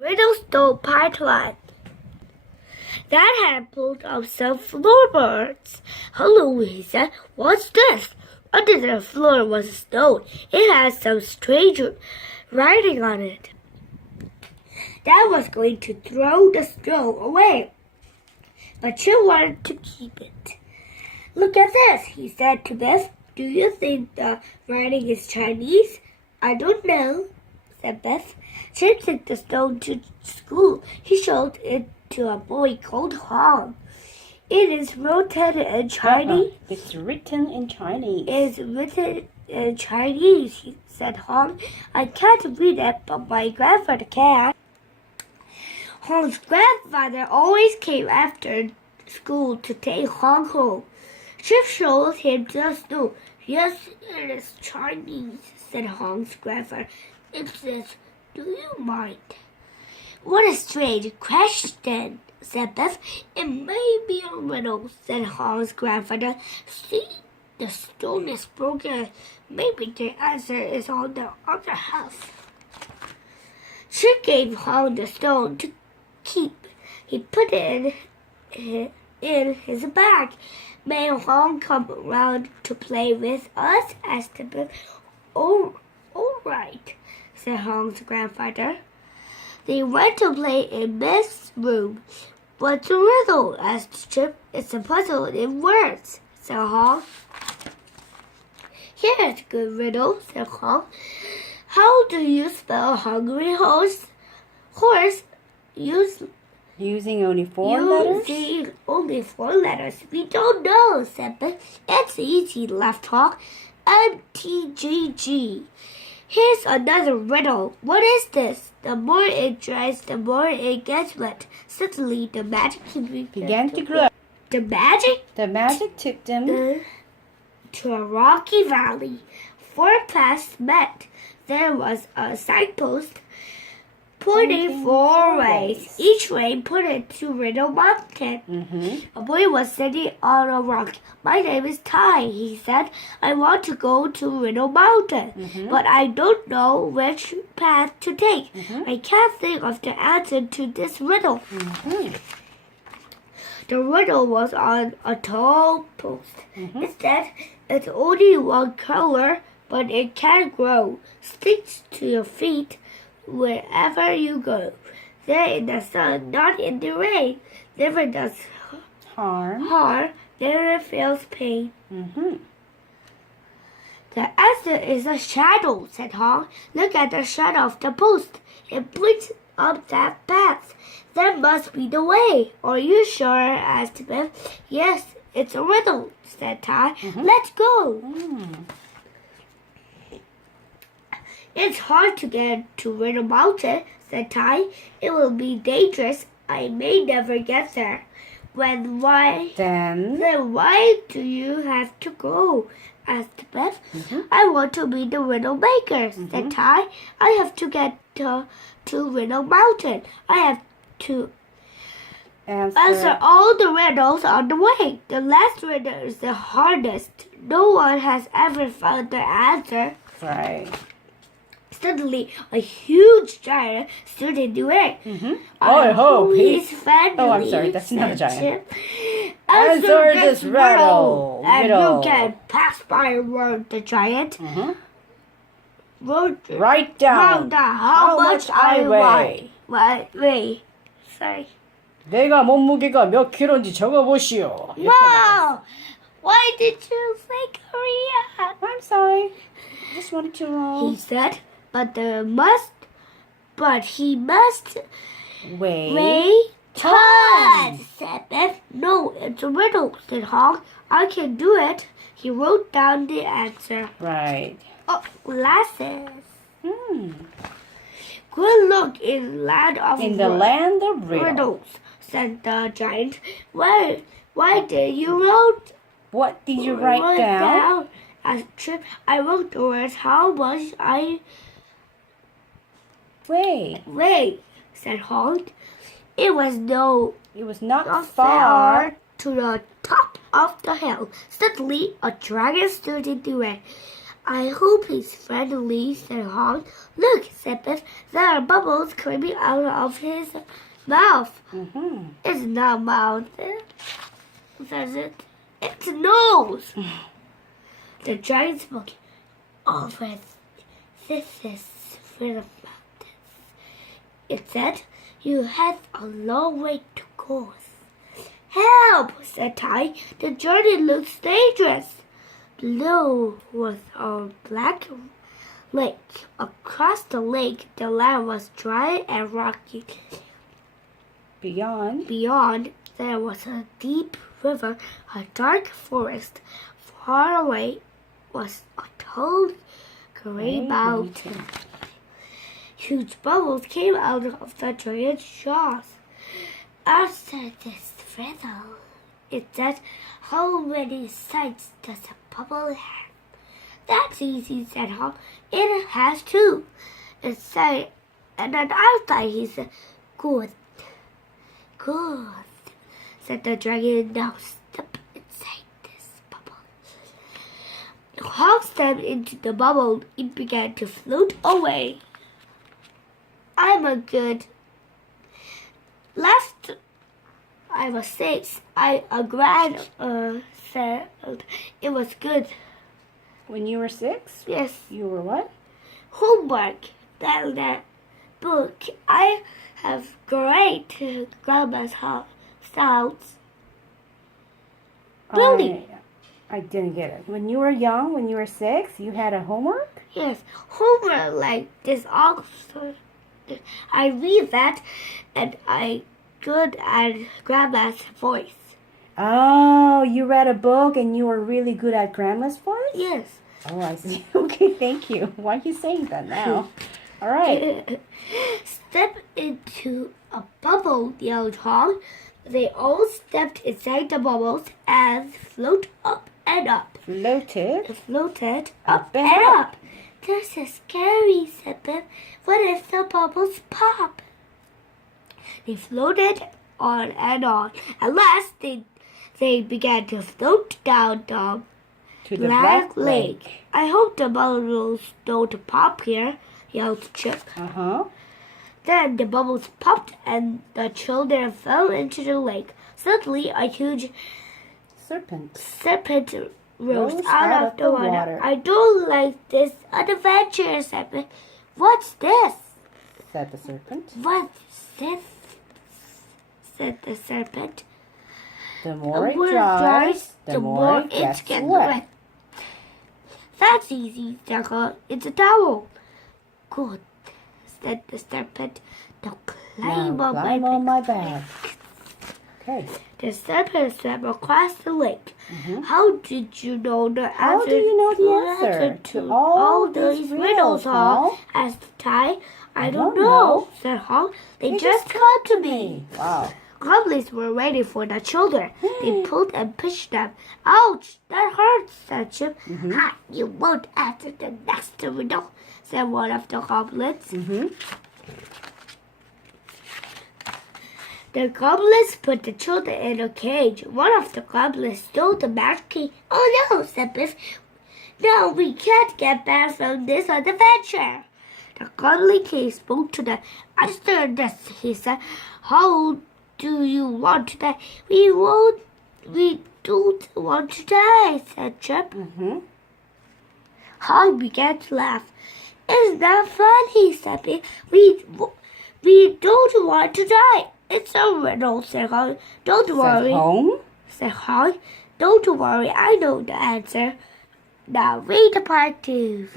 Riddle stole Part 1. Dad had pulled up some floorboards. "Hello," he said. "What's this?" Under the floor was a stone. It had some strange writing on it. Dad was going to throw the stone away, but Chip wanted to keep it. "Look at this," he said to Beth. "Do you think the writing is Chinese?" "I don't know," said Beth. Chip took the stone to school. He showed it to a boy called Hong. "It is written in Chinese." It's written in Chinese. "It's written in Chinese," said Hong. "I can't read it, but my grandfather can." Hong's grandfather always came after school to take Hong home. Chip showed him the stone. "Yes, it is Chinese," said Hong's grandfather. "It says, 'Do you mind?'" "What a strange question," said Beth. "It may be a riddle," said Hong's grandfather. "See, the stone is broken. Maybe the answer is on the other half." Chip gave Hong the stone to keep. He put it in his bag. "May Hong come around to play with us?" asked Beth. All right," said Hong's grandfather. They went to play in Beth's room. "What's a riddle?" asked Chip. "It's a puzzle in words," said Hong. "Here's a good riddle," said Hong. "How do you spell hungry horse? Using only four letters? Using only 4 letters. "We don't know," said Beth. "It's easy," laughed Hong. "MTGG. Here's another riddle. What is this?" "The more it dries, the more it gets wet." Suddenly, the magic began to grow. The magic took them to a rocky valley. 4 paths met. There was a signpost pointing 4 ways. Each way pointed to Riddle Mountain. A boy was sitting on a rock. "My name is Ty," he said. "I want to go to Riddle Mountain, but I don't know which path to take. I can't think of the answer to this riddle." The riddle was on a tall post. It said, "It's only one color, but it can grow. Sticks to your feet wherever you go. There in the sun, not in the rain. Never does harm, never feels pain." "The answer is a shadow," said Hong. "Look at the shadow of the post. It points up that path. That must be the way." "Are you sure?" asked Beth. "Yes, it's a riddle," said Ty. "Let's go." "It's hard to get to Riddle Mountain," said Ty. "It will be dangerous. I may never get there." Then why do you have to go?" asked Beth. "I want to be the riddle maker," said Ty. "I have to get to Riddle Mountain. I have to answer all the riddles on the way. The last riddle is the hardest. No one has ever found the answer." Right. Suddenly, a huge giant stood in the way. I hope he's friendly. Oh, I'm sorry, that's not a giant. Answer this riddle, and you can pass by, roared the giant. Write down how much I weigh. Wait. Sorry. 내가 몸무게가 몇 킬로인지 적어보시오. Wow! Why did you say Korea? I'm sorry. Just wanted to He said, but he must weigh tons, said Beth. "No, it's a riddle," said Hong. "I can do it." He wrote down the answer. Right. "Oh, glasses." "Good luck in the land of riddles," said the giant. Why did you write? What did you write down? Asked Chip. "I wrote the words how much I weigh," said Hong. It was not far to the top of the hill. Suddenly, a dragon stood in the way. I hope he's friendly, said Hog. Look, said Biff, there are bubbles coming out of his mouth. It's not mouth, says it. It's a nose. The dragon spoke. Over this is Riddle Mountains. It said, you have a long way to go. Help, said Ty. The journey looks dangerous. Below was a black lake. Across the lake, the land was dry and rocky. Beyond, there was a deep river, a dark forest. Far away was a tall gray mountain. Huge bubbles came out of the giant's jaws. Answer this riddle. It said, how many sides does a bubble have? That's easy, said Hog. It has two. It said, and then outside he said, good, said the dragon. Now step inside this bubble. Hog stepped into the bubble. It began to float away. I'm a good. Last I was 6. I said it was good. When you were 6? Yes. You were what? Homework. That book. I have great grandma's sounds. Really? I didn't get it. When you were young, when you were 6, you had a homework? Yes. Homework like this Oxford. I read that and I good at grandma's voice. Oh, you read a book and you were really good at grandma's voice? Yes. Oh, I see. Okay, thank you. Why are you saying that now? All right. Step into a bubble, yelled Hog. They all stepped inside the bubbles and float up and up. Floated up and up. This is scary, said Biff. What if the bubbles pop? They floated on and on. At last, they began to float down to the black lake. I hope the bubbles don't pop here, yelled Chip. Then the bubbles popped and the children fell into the lake. Suddenly, a huge serpent rose out of the water. I don't like this adventure, said Biff. What's this? Said the serpent. What's this? Said the serpent. The more it dries, the more it gets wet. That's easy, said Hog. It's a towel. Good, said the serpent. Now climb on my back. Okay. The serpent swam across the lake. How did you know the answer? How do you know the answer to all these riddles, Hog? Asked Ty. I don't know, said Hog. They just come to me. Wow. Goblins were waiting for the children. They pulled and pushed them. Ouch, that hurts, said Chip. Ha, you won't answer the next riddle, said one of the goblins. The goblins put the children in a cage. One of the goblins stole the magic key. Oh no, said Biff. No, we can't get back from this adventure. The goblin king spoke to them. Answer this, he said. How do you want to die? We don't want to die, said Chip. Hog began to laugh. Isn't that funny, said Biff. We don't want to die. It's a riddle, said Hog. Don't worry, said Hog. Don't worry, I know the answer. Now read part 2.